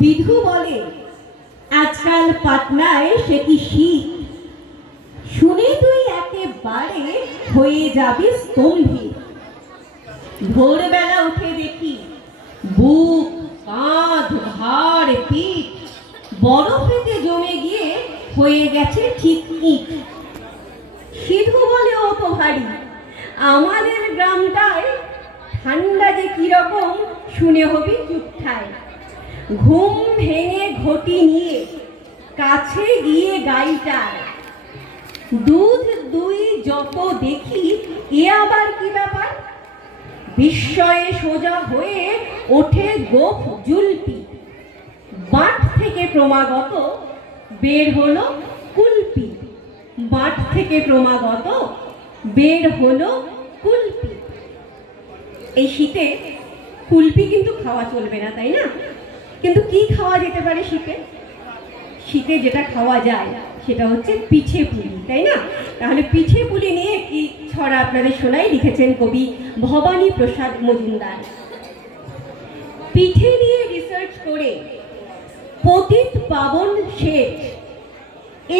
বিধু বলে আজকাল পাটনায় সে কি শীত, শুনে তুই একেবারে হয়ে যাবি স্তম্ভিত। ভোরবেলা উঠে দেখি বুক, কাঁধ, ঘাড়, পিঠ বরফেতে জমে গিয়ে হয়ে গেছে ঠিক ইট। সিধু বলে ও তো ভারী, আমাদের গ্রামটায় ঠান্ডা যে কিরকম শুনে হবি চুপঠায়। ঘুম ভেঙে ঘটি নিয়ে কাছে গিয়ে গাইটার, দুধ দুই যত দেখি এ আবার কি ব্যাপার। বিস্ময়ে সোজা হয়ে ওঠে গোপ জুলপি, বাঁট থেকে ক্রমাগত বের হলো কুলপি। বাঁট থেকে ক্রমাগত বের হলো কুলপি। এই শীতে কুলপি কিন্তু খাওয়া চলবে না, তাই না? কিন্তু কি খাওয়া যেতে পারে শীতে? শীতে যেটা খাওয়া যায় সেটা হচ্ছে পিঠে পুলি, তাই না? তাহলে পিঠে পুলি নিয়ে কি ছড়া আপনাদের শোনাই, লিখেছেন কবি ভবানী প্রসাদ মজুমদার। পিঠে নিয়ে রিসার্চ করে পতিত পাবন শেঠ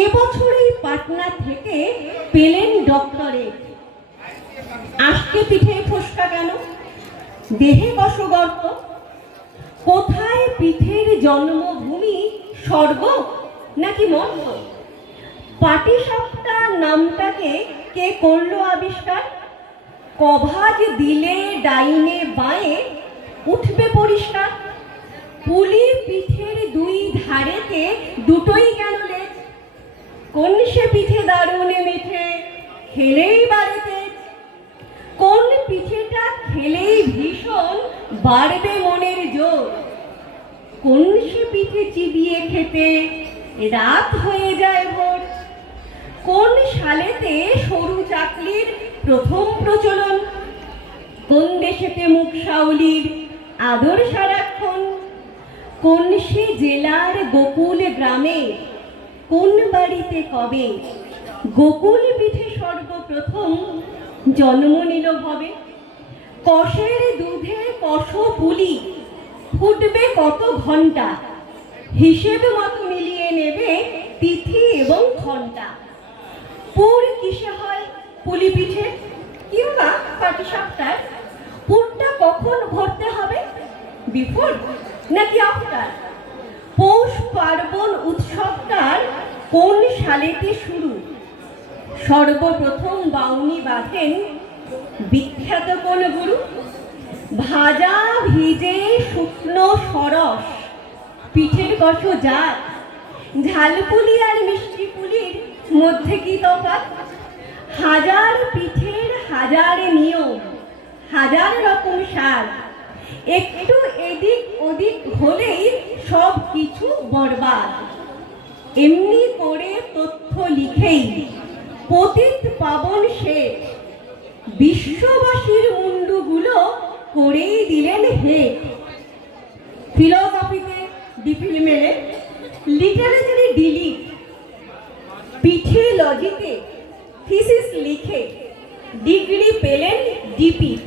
এবছরই পাটনা থেকে পেলেন ডক্টরেট। আজকে পিঠে ফোসকা কেন, দেহে কষগর্ত, কোথায় পিঠের জন্মভূমি স্বর্গ নাকি মর্ত? পাটিসাপটা নামটাকে কে করলো আবিষ্কার? কভাজ দিলে ডাইনে বাঁয়ে উঠবে পরিষ্কার। পুলি পিঠের দুই ধারেতে দুটোই কেন লেজ? কোন সে পিঠে দারুণে মিঠে, খেলেই বাড়িতে। কোন পিঠেটা খেলেই ভীষণ বাড়বে মনের জোর? কোন সে পিঠে চিবিয়ে খেতে রাত হয়ে যায় ভোর? কোন সালেতে সরু চাকলির প্রথম প্রচলন? কোন দেশেতে মুখ সাউলির আদর সারাক্ষণ? কোন সে জেলার গোকুল গ্রামে কোন বাড়িতে কবে গোকুল পিঠে সর্বপ্রথম জন্ম নিল ভবে? কষের দুধে কষ পুলি ফুটবে কত ঘন্টা, হিসেব মতো মিলিয়ে নেবে তিথি এবং ঘন্টা। পুর কিসে হয় পুলি পিঠে কিংবা পাটিসাপটার? পুরটা কখন ভরতে হবে, বিফোর নাকি আফটার? পৌষ পার্বণ উৎসবটার কোন সালেতে শুরু? সর্বপ্রথম বাউনি বাঁধেন বিখ্যাত কোন গুরু? ভাজা ভিজে শুকনো সরস পিঠের কষ জাত, ঝালপুলি আর মিষ্টি পুলির মধ্যে কি তফাৎ? হাজার পিঠের হাজার নিয়ম, হাজার রকম স্বাদ, একটু এদিক ওদিক হলেই সব কিছু বরবাদ। এমনি করে তথ্য লিখেই পতিত পাবন শেঠ বিশ্ববাসীর মুন্ডুগুলো করেই দিলেন হেট। ফিলোসফিতে ডিফিল মেলে, লিটারেচারে ডিলিট, পিঠে লজিতে থিসিস লিখে ডিগ্রি পেলেন ডিপিট।